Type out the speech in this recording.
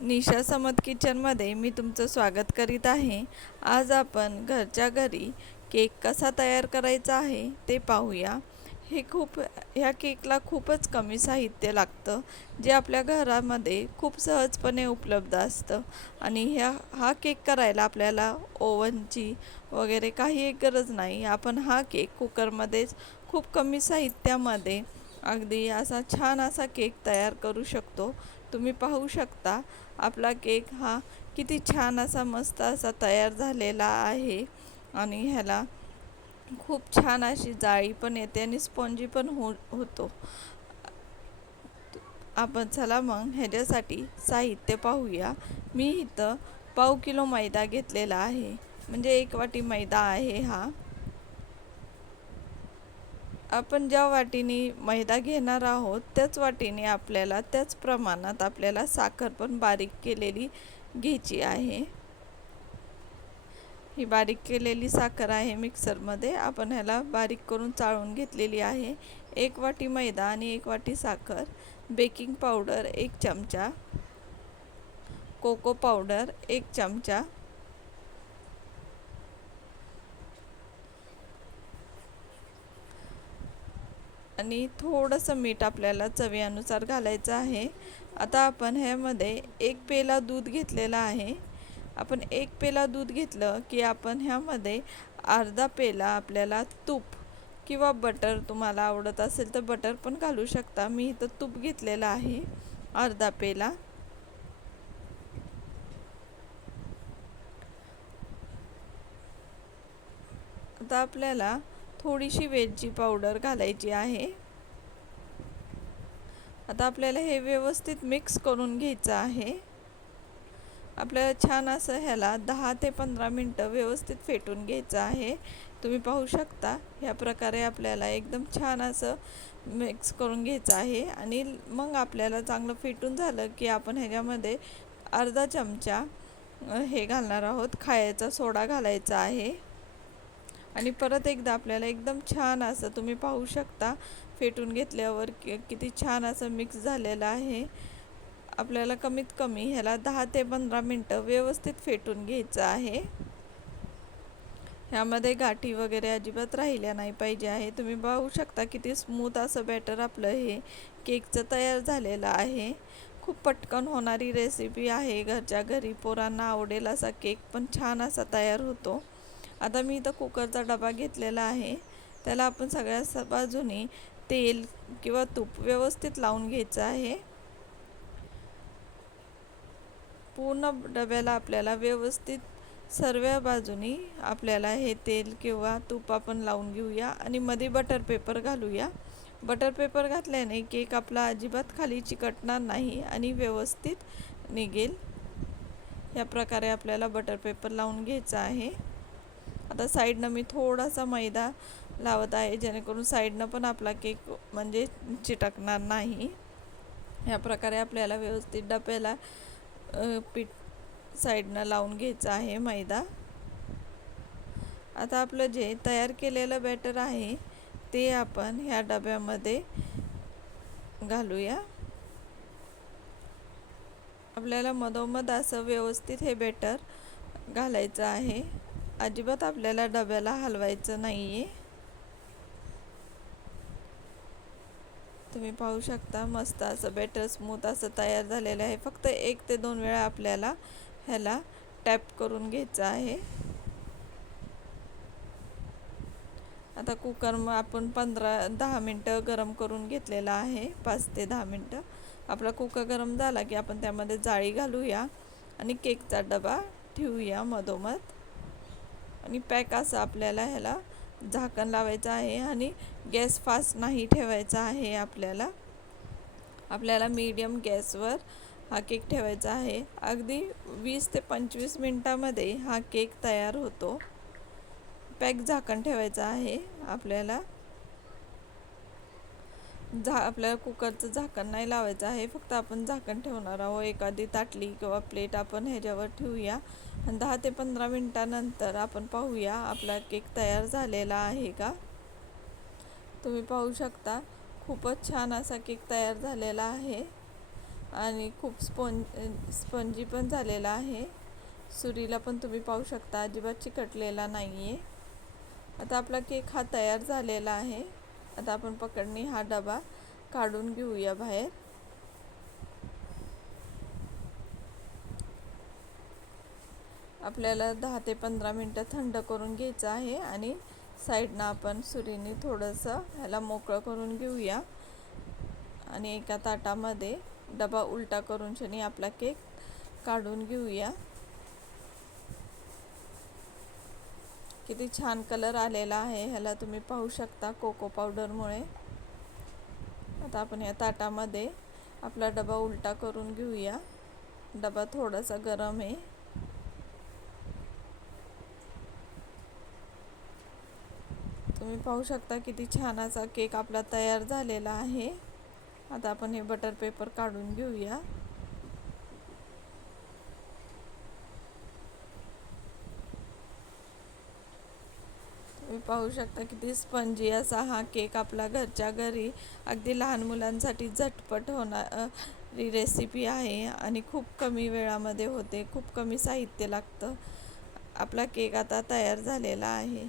निशा समत किचनमध्ये मी तुमचं स्वागत करीत आहे. आज आपण घरच्या घरी केक कसा तयार करायचा आहे ते पाहूया. ह्या केकला खूपच कमी साहित्य लागतं, जे आपल्या घरामध्ये खूप सहजपणे उपलब्ध असतं. आणि हा केक करायला आपल्याला ओव्हनची वगैरे काही एक गरज नाही. आपण हा केक कुकरमध्येच खूप कमी साहित्यामध्ये अगदी असा छान असा केक तयार करू शकतो. तुम्ही पाहू शकता आपला केक हा किती छान असा मस्त असा तयार झालेला आहे. आणि ह्याला खूप छान अशी जाळी पण येते आणि स्पॉन्जी पण होतो. आपण चला मग ह्याच्यासाठी साहित्य पाहूया. मी इथं पाव किलो मैदा घेतलेला आहे, म्हणजे 1 वाटी मैदा आहे हा. आपण ज्या वाटीने मैदा घेणार आहोत त्याच वाटीने त्याच प्रमाणात आपल्याला साखर पण बारीक केलेली घ्यायची आहे. ही बारीक केलेली साखर आहे मिक्सरमध्ये. आपण ह्याला बारीक करून चाळून घेतलेली आहे. 1 वाटी मैदा आणि 1 वाटी साखर, बेकिंग पावडर 1 चमचा, कोको पावडर 1 चमचा, आणि थोडंसं मीठ आपल्याला चवीनुसार घालायचं आहे. आता आपण ह्यामध्ये 1 पेला दूध घेतलेला आहे. आपण 1 पेला दूध घेतलं की आपण ह्यामध्ये अर्धा पेला आपल्याला तूप किंवा बटर, तुम्हाला आवडत असेल तर बटर पण घालू शकता. मी इथं तूप घेतलेलं आहे अर्धा पेला. आता आपल्याला थोडीशी वेलची पावडर घालायची आहे. आता आपल्याला हे व्यवस्थित मिक्स करून घ्यायचं आहे. आपल्याला छान असं ह्याला 10 ते 15 मिनटं व्यवस्थित फेटून घ्यायचं आहे. तुम्ही पाहू शकता ह्या प्रकारे आपल्याला एकदम छान असं मिक्स करून घ्यायचं आहे. आणि मग आपल्याला चांगलं फेटून झालं की आपण ह्याच्यामध्ये अर्धा चमचा हे घालणार आहोत, खायचा सोडा घालायचा आहे. आणि परत एकदा आपल्याला एकदम छान असं, तुम्ही पाहू शकता फेटून घेतल्यावर किती छान असं मिक्स झालेलं आहे. आपल्याला कमीत कमी ह्याला 10 ते 15 मिनटं व्यवस्थित फेटून घ्यायचं आहे. ह्यामध्ये गाठी वगैरे अजिबात राहिल्या नाही पाहिजे आहे. तुम्ही पाहू शकता किती स्मूथ असं बॅटर आपलं हे केकचं तयार झालेलं आहे. खूप पटकन होणारी रेसिपी आहे. घरच्या घरी पोरांना आवडेल असा केक पण छान असा तयार होतो. आता मी इथं कुकरचा डबा घेतलेला आहे. त्याला आपण सगळ्या बाजूनी तेल किंवा तूप व्यवस्थित लावून घ्यायचं आहे. पूर्ण डब्याला आपल्याला व्यवस्थित सर्व बाजूनी आपल्याला हे तेल किंवा तूप आपण लावून घेऊया आणि मध्ये बटर पेपर घालूया. बटर पेपर घातल्याने केक आपला अजिबात खाली चिकटणार नाही आणि व्यवस्थित निघेल. या प्रकारे आपल्याला बटर पेपर लावून घ्यायचा आहे. आता साईडनं मी थोडासा मैदा लावत आहे, जेणेकरून साईडनं पण आपला केक म्हणजे चिटकणार नाही. या प्रकारे आपल्याला व्यवस्थित डब्याला पीठ साईडनं लावून घ्यायचं आहे मैदा. आता आपलं जे तयार केलेलं बॅटर आहे ते आपण ह्या डब्यामध्ये घालूया. आपल्याला मधोमध असं व्यवस्थित हे बॅटर घालायचं आहे. अजिबात आपल्याला डब्याला हलवायचं नाही आहे. तुम्ही पाहू शकता मस्त असं बॅटर स्मूथ असं तयार झालेलं आहे. फक्त 1 ते 2 वेळा आपल्याला ह्याला टॅप करून घ्यायचं आहे. आता कुकर आपण 10 मिनटं गरम करून घेतलेला आहे. 5 ते 10 मिनटं. आपला कुकर गरम झाला की आपण त्यामध्ये जाळी घालूया आणि केकचा डबा ठेवूया मधोमध. आणि पॅक असं आपल्याला ह्याला झाकण लावायचं आहे आणि गॅस फास्ट नाही ठेवायचा आहे. आपल्याला मीडियम गॅसवर हा केक ठेवायचा आहे. अगदी 20 ते 25 मिनटामध्ये हा केक तयार होतो. पॅक झाकण ठेवायचं आहे आपल्याला. आपल्याला कुकरचं झाकण नाही लावायचं आहे, फक्त आपण झाकण ठेवणार आहोत. एखादी ताटली किंवा प्लेट आपण ह्याच्यावर ठेवूया आणि 10 ते 15 मिनटानंतर आपण पाहूया आपला केक तयार झालेला आहे का. तुम्ही पाहू शकता खूपच छान असा केक तयार झालेला आहे. आणि खूप स्पंजी पण झालेला आहे. सुरीला पण तुम्ही पाहू शकता अजिबात चिकटलेला नाही आहे. आता आपला केक हा तयार झालेला आहे. आता आपण पकडणी हा डबा काढून घेऊया बाहेर. आपल्याला 10 ते 15 मिनटं थंड करून घ्यायचं आहे आणि साईडनं आपण सुरीने थोडंसं ह्याला मोकळं करून घेऊया आणि एका ताटामध्ये डबा उलटा करून शनी आपला केक काढून घेऊया. किती छान कलर आलेला आहे, ह्याला तुम्ही पाहू शकता कोको पावडरमुळे. आता आपण या ताटामध्ये आपला डबा उलटा करून घेऊया. डबा थोडासा गरम आहे. तुम्ही पाहू शकता किती छान असा केक आपला तयार झालेला आहे. आता आपण हे बटर पेपर काढून घेऊया. तुम्ही पाहू शकता किती स्पंजी असा हा केक आपला घरच्या घरी अगदी लहान मुलांसाठी झटपट होणारी रेसिपी आहे आणि खूप कमी वेळामध्ये होते. खूप कमी साहित्य लागतं. आपला केक आता तयार झालेला आहे.